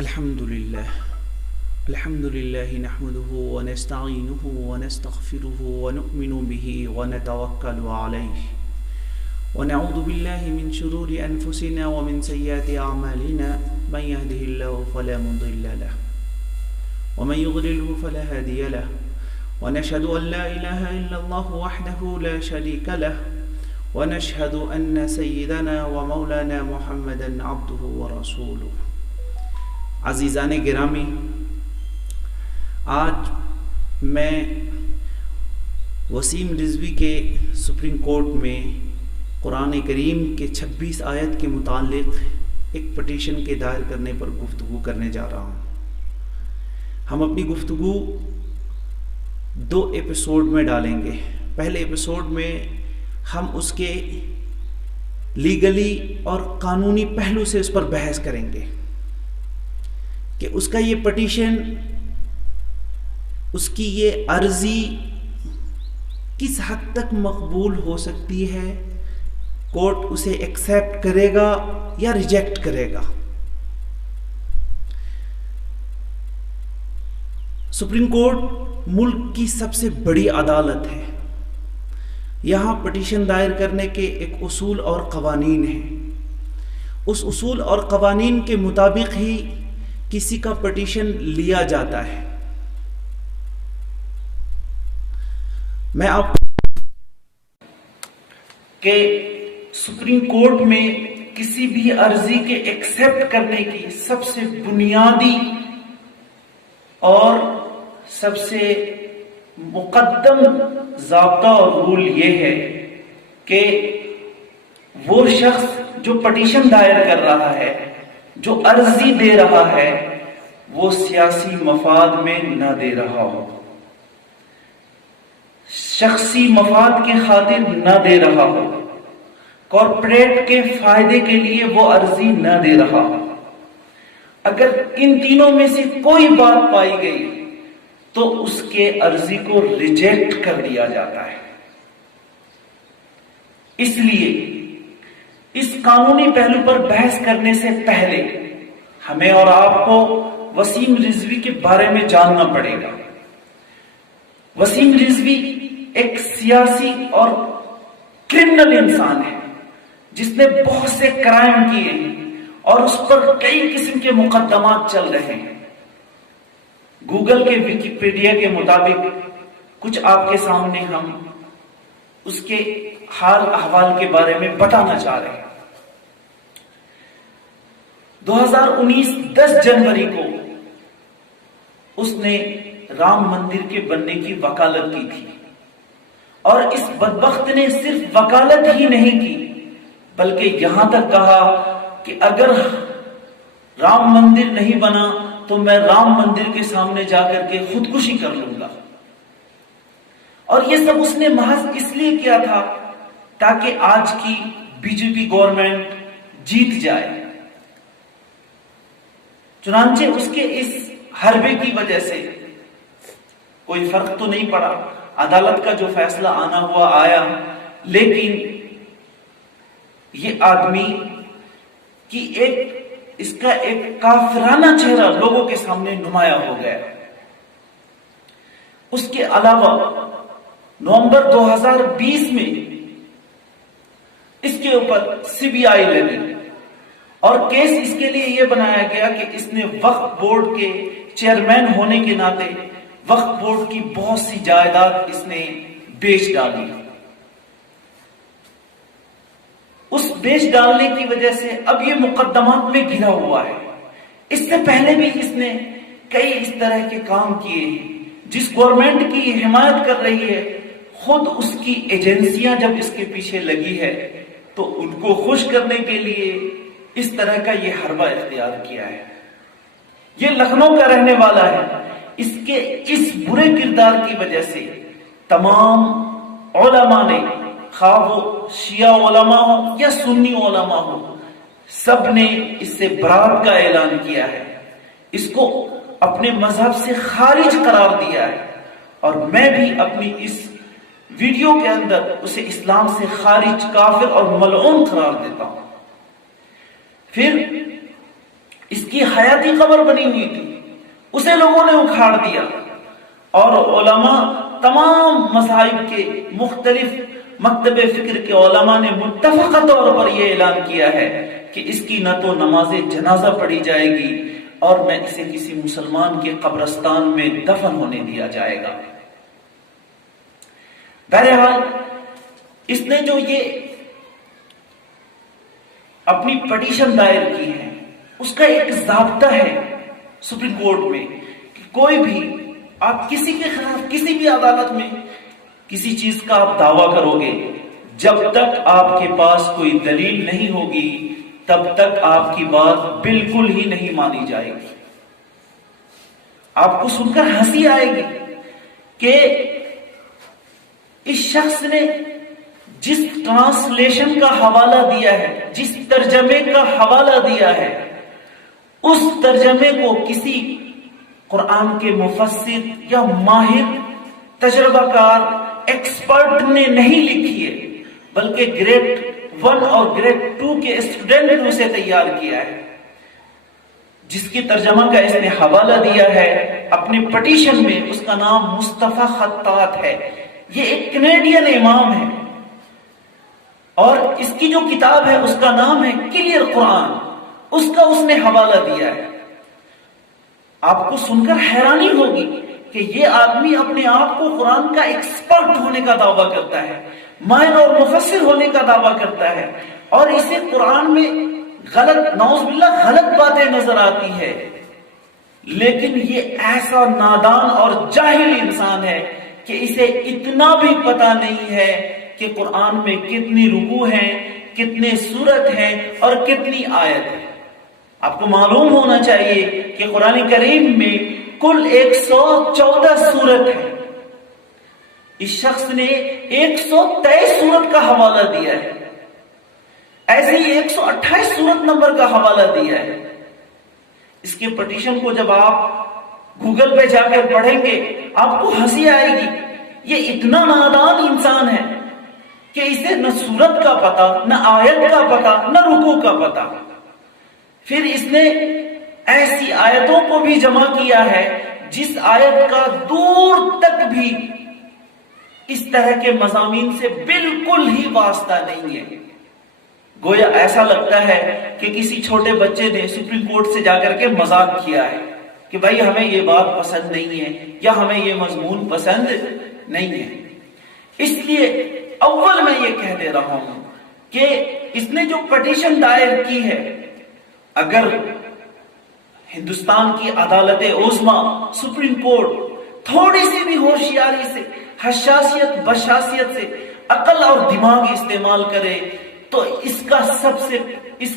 الحمد لله نحمده ونستعينه ونستغفره ونؤمن به ونتوكل عليه ونعوذ بالله من شرور أنفسنا ومن سيئات أعمالنا من يهده الله فلا مضل له ومن يضلله فلا هادي له ونشهد أن لا إله إلا الله وحده لا شريك له ونشهد أن سيدنا ومولانا محمدا عبده ورسوله. عزیزان گرامی، آج میں وسیم رضوی کے سپریم کورٹ میں قرآن کریم کے 26 آیت کے متعلق ایک پٹیشن کے دائر کرنے پر گفتگو کرنے جا رہا ہوں. ہم اپنی گفتگو 2 ایپیسوڈ میں ڈالیں گے. پہلے ایپیسوڈ میں ہم اس کے لیگلی اور قانونی پہلو سے اس پر بحث کریں گے کہ اس کا یہ پٹیشن، اس کی یہ عرضی کس حد تک مقبول ہو سکتی ہے، کورٹ اسے ایکسیپٹ کرے گا یا ریجیکٹ کرے گا. سپریم کورٹ ملک کی سب سے بڑی عدالت ہے. یہاں پٹیشن دائر کرنے کے ایک اصول اور قوانین ہیں. اس اصول اور قوانین کے مطابق ہی کسی کا پٹیشن لیا جاتا ہے. میں آپ کہ سپریم کورٹ میں کسی بھی عرضی کے ایکسیپٹ کرنے کی سب سے بنیادی اور سب سے مقدم ضابطہ اور رول یہ ہے کہ وہ شخص جو پٹیشن دائر کر رہا ہے، جو عرضی دے رہا ہے، وہ سیاسی مفاد میں نہ دے رہا ہو، شخصی مفاد کے خاطر نہ دے رہا ہو، کارپوریٹ کے فائدے کے لیے وہ عرضی نہ دے رہا ہو. اگر ان تینوں میں سے کوئی بات پائی گئی تو اس کے عرضی کو ریجیکٹ کر دیا جاتا ہے. اس لیے اس قانونی پہلو پر بحث کرنے سے پہلے ہمیں اور آپ کو وسیم رضوی کے بارے میں جاننا پڑے گا. وسیم رضوی ایک سیاسی اور کرمنل انسان ہے جس نے بہت سے کرائم کیے اور اس پر کئی قسم کے مقدمات چل رہے ہیں. گوگل کے ویکیپیڈیا کے مطابق کچھ آپ کے سامنے ہم اس کے حال احوال کے بارے میں بتانا چاہ رہے ہیں. 2019 10 جنوری کو اس نے رام مندر کے بننے کی وکالت کی تھی، اور اس بدبخت نے صرف وکالت ہی نہیں کی بلکہ یہاں تک کہا کہ اگر رام مندر نہیں بنا تو میں رام مندر کے سامنے جا کر کے خودکشی کر لوں گا. اور یہ سب اس نے محض اس لیے کیا تھا تاکہ آج کی بی جے پی گورنمنٹ جیت جائے. چنانچہ اس کے اس حربے کی وجہ سے کوئی فرق تو نہیں پڑا، عدالت کا جو فیصلہ آنا ہوا آیا، لیکن یہ آدمی کی اس کا ایک کافرانہ چہرہ لوگوں کے سامنے نمایاں ہو گیا. اس کے علاوہ نومبر 2020 میں اس کے اوپر CBI لگی اور کیس اس کے لیے یہ بنایا گیا کہ اس نے وقف بورڈ کے چیئرمین ہونے کے ناطے وقف بورڈ کی بہت سی جائیداد اس نے بیچ ڈالی. اس بیچ ڈالنے کی وجہ سے اب یہ مقدمات میں گھرا ہوا ہے. اس سے پہلے بھی اس نے کئی اس طرح کے کام کیے ہیں. جس گورنمنٹ کی حمایت کر رہی ہے، خود اس کی ایجنسیاں جب اس کے پیچھے لگی ہے تو ان کو خوش کرنے کے لیے اس طرح کا یہ حربہ اختیار کیا ہے. یہ لکھنؤ کا رہنے والا ہے. اس کے اس برے کردار کی وجہ سے تمام علماء نے، خواہ وہ شیعہ علماء ہو یا سنی علماء ہو، سب نے اس سے برات کا اعلان کیا ہے، اس کو اپنے مذہب سے خارج قرار دیا ہے. اور میں بھی اپنی اس ویڈیو کے اندر اسے اسلام سے خارج، کافر اور ملعون قرار دیتا ہوں. پھر اس کی کی حیاتی قبر بنی ہوئی تھی، اسے لوگوں نے اکھاڑ دیا، اور علماء تمام مذاہب کے مختلف مکتب فکر کے علماء نے متفقہ طور پر یہ اعلان کیا ہے کہ اس کی نہ تو نماز جنازہ پڑھی جائے گی اور نہ اسے کسی مسلمان کے قبرستان میں دفن ہونے دیا جائے گا۔ بہرحال اس نے جو یہ اپنی پٹیشن دائر کی ہے، اس کا ایک ضابطہ ہے سپریم کورٹ میں کہ کوئی بھی آپ کسی کے خلاف کسی بھی عدالت میں کسی چیز کا آپ دعویٰ کرو گے، جب تک آپ کے پاس کوئی دلیل نہیں ہوگی تب تک آپ کی بات بالکل ہی نہیں مانی جائے گی۔ آپ کو سن کر ہنسی آئے گی کہ اس شخص نے جس ٹرانسلیشن کا حوالہ دیا ہے، جس ترجمے کا حوالہ دیا ہے، اس ترجمے کو کسی قرآن کے مفسر یا ماہر تجربہ کار ایکسپرٹ نے نہیں لکھی ہے، بلکہ گریڈ 1 اور گریڈ 2 کے اسٹوڈنٹ نے اسے تیار کیا ہے، جس کی ترجمہ کا اس نے حوالہ دیا ہے اپنی پٹیشن میں۔ اس کا نام مصطفیٰ خطاط ہے، یہ ایک کینیڈین امام ہے، اور اس کی جو کتاب ہے اس کا نام ہے کلیئر قرآن، اس کا اس نے حوالہ دیا ہے۔ آپ کو سن کر حیرانی ہوگی کہ یہ آدمی اپنے آپ کو قرآن کا ایکسپرٹ ہونے کا دعویٰ کرتا ہے، ماہر اور مفسر ہونے کا دعویٰ کرتا ہے، اور اسے قرآن میں غلط، نعوذ باللہ، غلط باتیں نظر آتی ہے، لیکن یہ ایسا نادان اور جاہل انسان ہے کہ اسے اتنا بھی پتا نہیں ہے کہ قرآن میں کتنی رکوع ہیں، کتنے سورت ہیں اور کتنی آیت ہیں۔ آپ کو معلوم ہونا چاہیے کہ قرآن کریم میں کل 114 سورت ہے، اس شخص نے 123 سورت کا حوالہ دیا ہے، ایسے ہی 128 سورت نمبر کا حوالہ دیا ہے۔ اس کے پٹیشن کو جب آپ گوگل پہ جا کر پڑھیں گے آپ کو ہنسی آئے گی، یہ اتنا نادان انسان ہے کہ اسے نہ سورت کا پتہ، نہ آیت کا پتہ، نہ رکوع کا پتہ۔ پھر اس نے ایسی آیتوں کو بھی جمع کیا ہے جس آیت کا دور تک بھی اس طرح کے مضامین سے بالکل ہی واسطہ نہیں ہے۔ گویا ایسا لگتا ہے کہ کسی چھوٹے بچے نے سپریم کورٹ سے جا کر کے مذاق کیا ہے کہ بھائی ہمیں یہ بات پسند نہیں ہے یا ہمیں یہ مضمون پسند نہیں ہے۔ اس لیے اول میں یہ کہہ دے رہا ہوں کہ اس نے جو پٹیشن دائر کی ہے، اگر ہندوستان کی عدالت عظمی سپریم کورٹ تھوڑی سی بھی ہوشیاری سے، حساسیت بشاشیت سے عقل اور دماغ استعمال کرے تو اس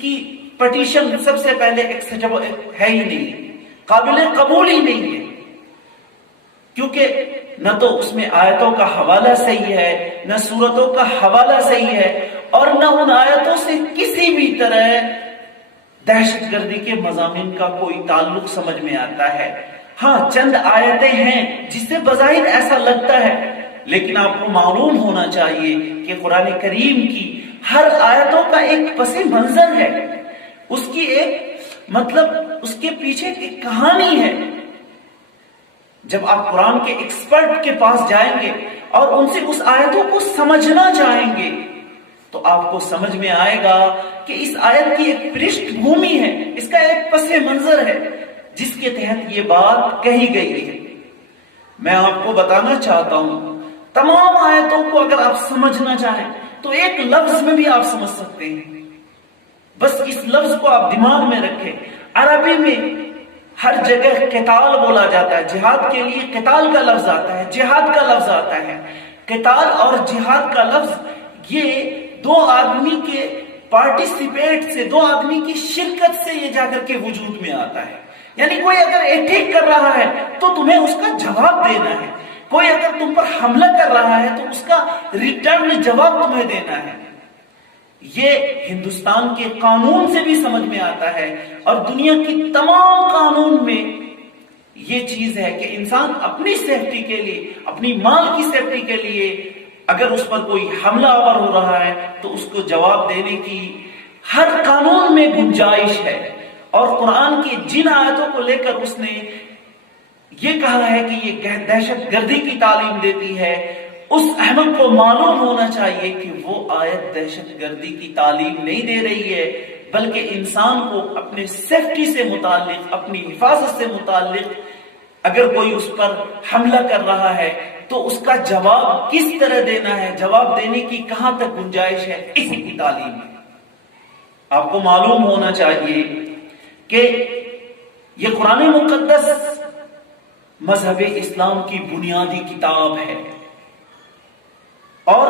کی پٹیشن سب سے پہلے ایکسیپٹیبل ہے ہی نہیں، قابل قبول ہی نہیں ہے، کیونکہ نہ تو اس میں آیتوں کا حوالہ صحیح ہے، نہ سورتوں کا حوالہ صحیح ہے، اور نہ ان آیتوں سے کسی بھی طرح دہشت گردی کے مضامین کا کوئی تعلق سمجھ میں آتا ہے۔ ہاں چند آیتیں ہیں جس سے بظاہر ایسا لگتا ہے، لیکن آپ کو معلوم ہونا چاہیے کہ قرآن کریم کی ہر آیتوں کا ایک پس منظر ہے، اس کی ایک اس کے پیچھے ایک کہانی ہے۔ جب آپ قرآن کے ایکسپرٹ کے پاس جائیں گے اور ان سے اس آیتوں کو سمجھنا چاہیں گے تو آپ کو سمجھ میں آئے گا کہ اس آیت کی ایک پرشٹھ بھومی ہے، اس کا ایک پس منظر ہے جس کے تحت یہ بات کہی گئی ہے۔ میں آپ کو بتانا چاہتا ہوں، تمام آیتوں کو اگر آپ سمجھنا چاہیں تو ایک لفظ میں بھی آپ سمجھ سکتے ہیں، بس اس لفظ کو آپ دماغ میں رکھیں۔ عربی میں ہر جگہ قتال بولا جاتا ہے، جہاد کے لیے قتال کا لفظ آتا ہے، جہاد کا لفظ آتا ہے۔ قتال اور جہاد کا لفظ یہ دو آدمی کے پارٹیسپیٹ سے، دو آدمی کی شرکت سے یہ جا کر کے وجود میں آتا ہے۔ یعنی کوئی اگر اٹیک کر رہا ہے تو تمہیں اس کا جواب دینا ہے، کوئی اگر تم پر حملہ کر رہا ہے تو اس کا ریٹرن جواب تمہیں دینا ہے۔ یہ ہندوستان کے قانون سے بھی سمجھ میں آتا ہے، اور دنیا کی تمام قانون میں یہ چیز ہے کہ انسان اپنی سیفٹی کے لیے، اپنی مال کی سیفٹی کے لیے اگر اس پر کوئی حملہ آور ہو رہا ہے تو اس کو جواب دینے کی ہر قانون میں گنجائش ہے، اور قرآن کی جن آیتوں کو لے کر اس نے یہ کہا ہے کہ یہ دہشت گردی کی تعلیم دیتی ہے، اس احمق کو معلوم ہونا چاہیے کہ وہ آیت دہشت گردی کی تعلیم نہیں دے رہی ہے، بلکہ انسان کو اپنے سیفٹی سے متعلق، اپنی حفاظت سے متعلق اگر کوئی اس پر حملہ کر رہا ہے تو اس کا جواب کس طرح دینا ہے، جواب دینے کی کہاں تک گنجائش ہے، اسی کی تعلیم ہے۔ آپ کو معلوم ہونا چاہیے کہ یہ قرآن مقدس مذہب اسلام کی بنیادی کتاب ہے، اور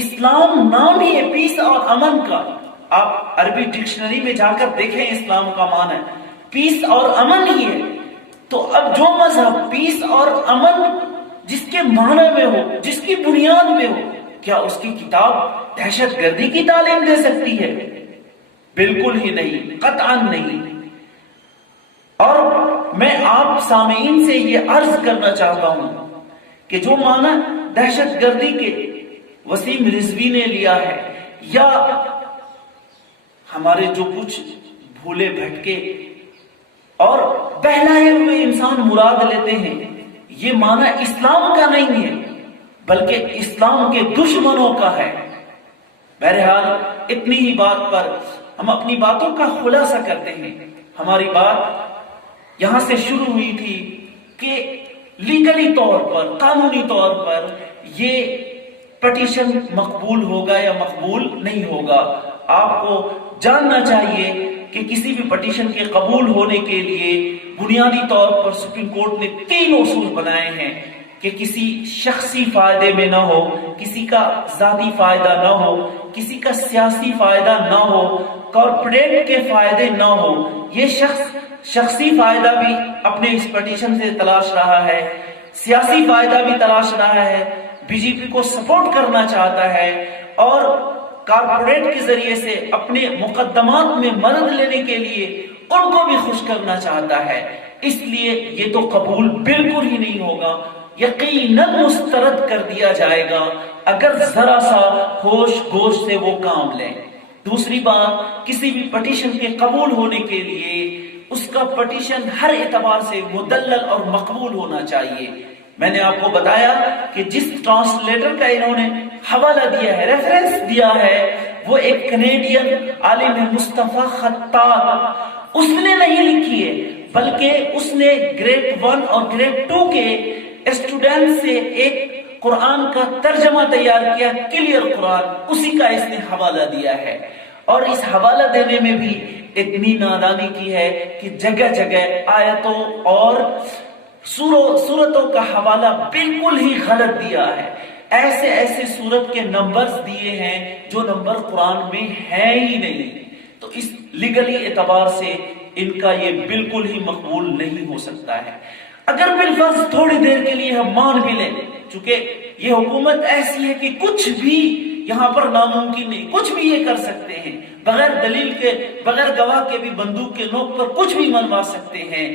اسلام نام ہی ہے پیس اور امن کا۔ آپ عربی ڈکشنری میں جا کر دیکھیں اسلام کا معنی پیس اور امن ہی ہے۔ تو اب جو مذہب پیس اور امن جس کے معنی میں ہو، جس کی بنیاد میں ہو، کیا اس کی کتاب دہشت گردی کی تعلیم دے سکتی ہے؟ بالکل ہی نہیں، قطعاً نہیں۔ اور میں آپ سامعین سے یہ عرض کرنا چاہتا ہوں کہ جو معنی دہشت گردی کے وسیم رضوی نے لیا ہے، یا ہمارے جو کچھ بھولے بھٹکے اور بہلائے ہوئے انسان مراد لیتے ہیں، یہ معنی اسلام کا نہیں ہے بلکہ اسلام کے دشمنوں کا ہے۔ بہرحال اتنی ہی بات پر ہم اپنی باتوں کا خلاصہ کرتے ہیں۔ ہماری بات یہاں سے شروع ہوئی تھی کہ لیگلی طور پر، قانونی طور پر یہ پٹیشن مقبول ہوگا یا مقبول نہیں ہوگا۔ آپ کو جاننا چاہیے کہ کسی بھی پٹیشن کے قبول ہونے کے لیے بنیادی طور پر سپریم کورٹ نے 3 اصول بنائے ہیں کہ کسی شخصی فائدے میں نہ ہو، کسی کا ذاتی فائدہ نہ ہو، کسی کا سیاسی فائدہ نہ ہو، کارپوریٹ کے فائدے نہ ہو۔ یہ شخص شخصی فائدہ بھی اپنے اس پٹیشن سے تلاش رہا ہے، سیاسی فائدہ بھی تلاش رہا ہے، بی جے پی کو سپورٹ کرنا چاہتا ہے، اور کارپوریٹ کے ذریعے سے اپنے مقدمات میں مدد لینے کے لیے ان کو بھی خوش کرنا چاہتا ہے۔ اس لیے یہ تو قبول بالکل ہی نہیں ہوگا، یقیناً مسترد کر دیا جائے گا اگر ذرا سا ہوش گوش سے وہ کام لیں۔ دوسری بات، کسی بھی پٹیشن کے قبول ہونے کے لیے اس کا پٹیشن ہر اعتبار سے مدلل اور مقبول ہونا چاہیے۔ میں نے آپ کو بتایا کہ جس ٹرانسلیٹر کا انہوں نے حوالہ دیا ہے، ریفرنس دیا ہے، وہ ایک کینیڈین عالم مصطفیٰ خطاب، اس نے نہیں لکھی ہے بلکہ اس نے گریڈ 1 اور گریڈ 2 کے اسٹوڈنٹ سے ایک قرآن کا ترجمہ تیار کیا، کلیئر قرآن، اسی کا اس نے حوالہ دیا ہے۔ اور اس حوالہ دینے میں بھی اتنی نادانی کی ہے کہ جگہ جگہ آیتوں اور سورتوں کا حوالہ بالکل ہی غلط دیا ہے۔ ایسے ایسے سورت کے نمبرز دیے ہیں جو نمبر قرآن میں ہے ہی نہیں۔ تو اس لیگلی اعتبار سے ان کا یہ بالکل ہی مقبول نہیں ہو سکتا ہے۔ اگر بالفرض تھوڑی دیر کے لیے ہم مان بھی لیں، چونکہ یہ حکومت ایسی ہے کہ کچھ بھی یہاں پر ناممکن نہیں، کچھ بھی یہ کر سکتے ہیں، بغیر دلیل کے، بغیر گواہ کے بھی بندوق کے نوک پر کچھ بھی منوا سکتے ہیں۔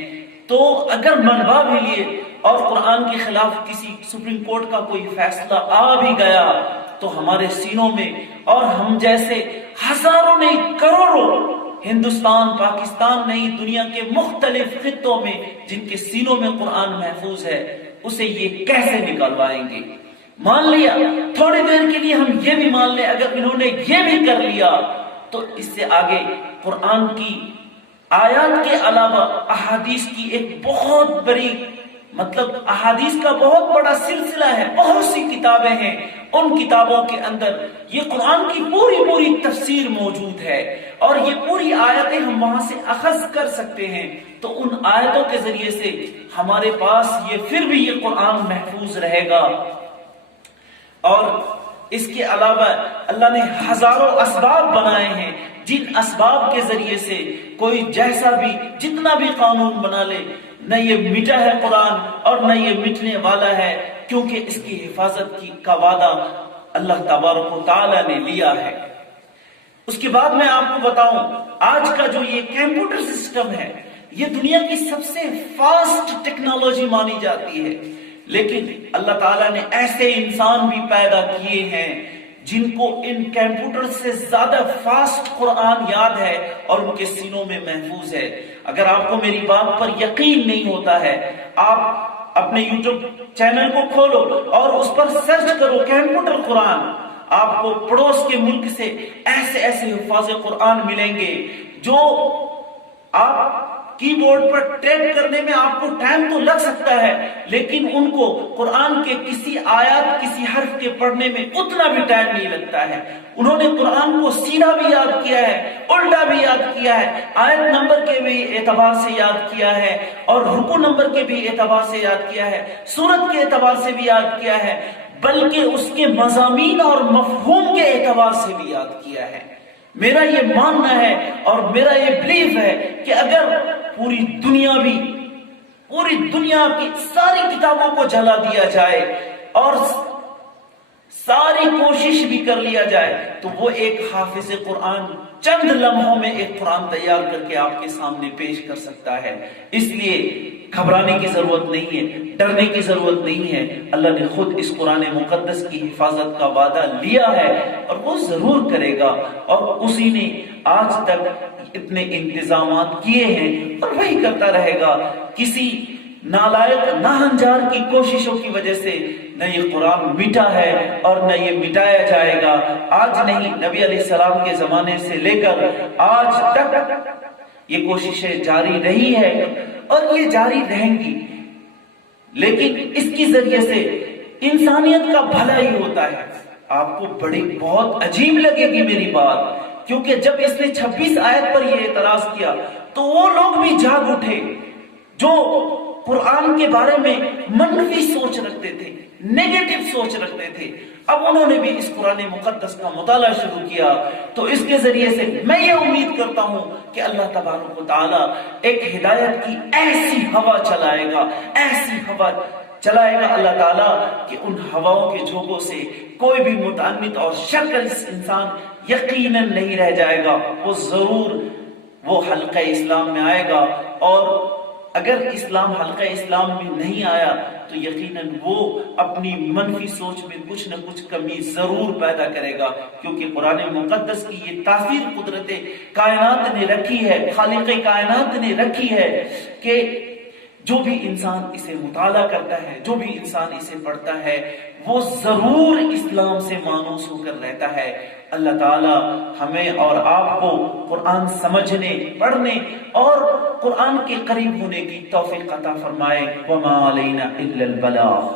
تو اگر منوا بھی لیے اور قرآن کے خلاف کسی سپریم کورٹ کا کوئی فیصلہ آ بھی گیا تو ہمارے سینوں میں، اور ہم جیسے ہزاروں نہیں کروڑوں ہندوستان، پاکستان نہیں، دنیا کے مختلف خطوں میں جن کے سینوں میں قرآن محفوظ ہے، اسے یہ کیسے نکلوائیں گے؟ مان لیا تھوڑی دیر کے لیے، ہم یہ بھی مان لیں اگر انہوں نے یہ بھی کر لیا تو اس سے آگے قرآن کی آیات کے علاوہ احادیث کی ایک بہت بڑی، مطلب احادیث کا بہت بڑا سلسلہ ہے، بہت سی کتابیں ہیں، ان کتابوں کے اندر یہ قرآن کی پوری تفسیر موجود ہے، اور یہ پوری آیتیں ہم وہاں سے اخذ کر سکتے ہیں۔ تو ان آیتوں کے ذریعے سے ہمارے پاس یہ پھر بھی یہ قرآن محفوظ رہے گا۔ اور اس کے علاوہ اللہ نے ہزاروں اسباب بنائے ہیں، جن اسباب کے ذریعے سے کوئی جیسا بھی، جتنا بھی قانون بنا لے، نہ یہ مٹا ہے قرآن اور نہ یہ مٹنے والا ہے، کیونکہ اس کی حفاظت کا وعدہ اللہ تبارک و تعالی نے لیا ہے۔ اس کے بعد میں آپ کو بتاؤں، آج کا جو یہ کمپیوٹر سسٹم ہے، یہ دنیا کی سب سے فاسٹ ٹیکنالوجی مانی جاتی ہے، لیکن اللہ تعالیٰ نے ایسے انسان بھی پیدا کیے ہیں جن کو ان کمپیوٹر سے زیادہ فاسٹ قرآن یاد ہے اور ان کے سینوں میں محفوظ ہے. اگر آپ کو میری بات پر یقین نہیں ہوتا ہے، آپ اپنے یوٹیوب چینل کو کھولو اور اس پر سرچ کرو کمپیوٹر قرآن. آپ کو پڑوس کے ملک سے ایسے ایسے حفاظ قرآن ملیں گے جو آپ کی بورڈ پر ٹائپ کرنے میں آپ کو ٹائم تو لگ سکتا ہے، لیکن ان کو قرآن کے کسی آیات کسی حرف کے پڑھنے میں اتنا بھی ٹائم نہیں لگتا ہے. انہوں نے قرآن کو سیدھا بھی یاد کیا ہے، الٹا بھی یاد کیا ہے، آیت نمبر کے بھی اعتبار سے یاد کیا ہے اور رکوع نمبر کے بھی اعتبار سے یاد کیا ہے، سورت کے اعتبار سے بھی یاد کیا ہے، بلکہ اس کے مضامین اور مفہوم کے اعتبار سے بھی یاد کیا ہے. میرا یہ ماننا ہے اور میرا یہ بلیف ہے کہ اگر پوری دنیا کی ساری کتابوں کو جلا دیا جائے اور ساری کوشش بھی کر لیا جائے تو وہ ایک حافظ قرآن چند لمحوں میں ایک قرآن تیار کر کے آپ کے سامنے پیش کر سکتا ہے. اس لیے گھبرانے کی ضرورت نہیں ہے، ڈرنے کی ضرورت نہیں ہے. اللہ نے خود اس قرآن مقدس کی حفاظت کا وعدہ لیا ہے اور وہ ضرور کرے گا، اور اسی نے آج تک اتنے انتظامات کیے ہیں اور وہی کرتا رہے گا. کسی نالائق ناہنجار کی کوششوں کی وجہ سے نہ یہ قرآن مٹا ہے اور نہ یہ مٹایا جائے گا. آج نہیں، نبی علیہ السلام کے زمانے سے لے کر آج تک یہ کوششیں جاری رہی ہے اور یہ جاری رہیں گی. لیکن اس کی ذریعے سے انسانیت کا بھلا ہی ہوتا ہے. آپ کو بہت عجیب لگے گی میری بات، کیونکہ جب اس نے 26 آیت پر یہ اعتراض کیا تو وہ لوگ بھی جاگ اٹھے جو قرآن کے بارے میں منفی سوچ رکھتے تھے، نیگیٹو سوچ رکھتے تھے. اب انہوں نے بھی اس قرآن مقدس کا مطالعہ شروع کیا. تو اس کے ذریعے سے میں یہ امید کرتا ہوں کہ اللہ تبارک و تعالی ایک ہدایت کی ایسی ہوا چلائے گا، ایسی ہوا چلائے گا اللہ تعالیٰ کہ ان ہواؤں کے جھونکوں سے کوئی بھی متعنت اور شرکش انسان یقیناً نہیں رہ جائے گا. وہ ضرور وہ حلقہ اسلام میں آئے گا، اور اگر اسلام حلقہ اسلام میں نہیں آیا تو یقیناً وہ اپنی منفی سوچ میں کچھ نہ کچھ کمی ضرور پیدا کرے گا. کیونکہ قرآن مقدس کی یہ تاثیر قدرت کائنات نے رکھی ہے، خالق کائنات نے رکھی ہے کہ جو بھی انسان اسے مطالعہ کرتا ہے، جو بھی انسان اسے پڑھتا ہے، وہ ضرور اسلام سے مانوس ہو کر رہتا ہے. اللہ تعالی ہمیں اور آپ کو قرآن سمجھنے، پڑھنے اور قرآن کے قریب ہونے کی توفیق عطا فرمائے. وما علینا الا البلاغ.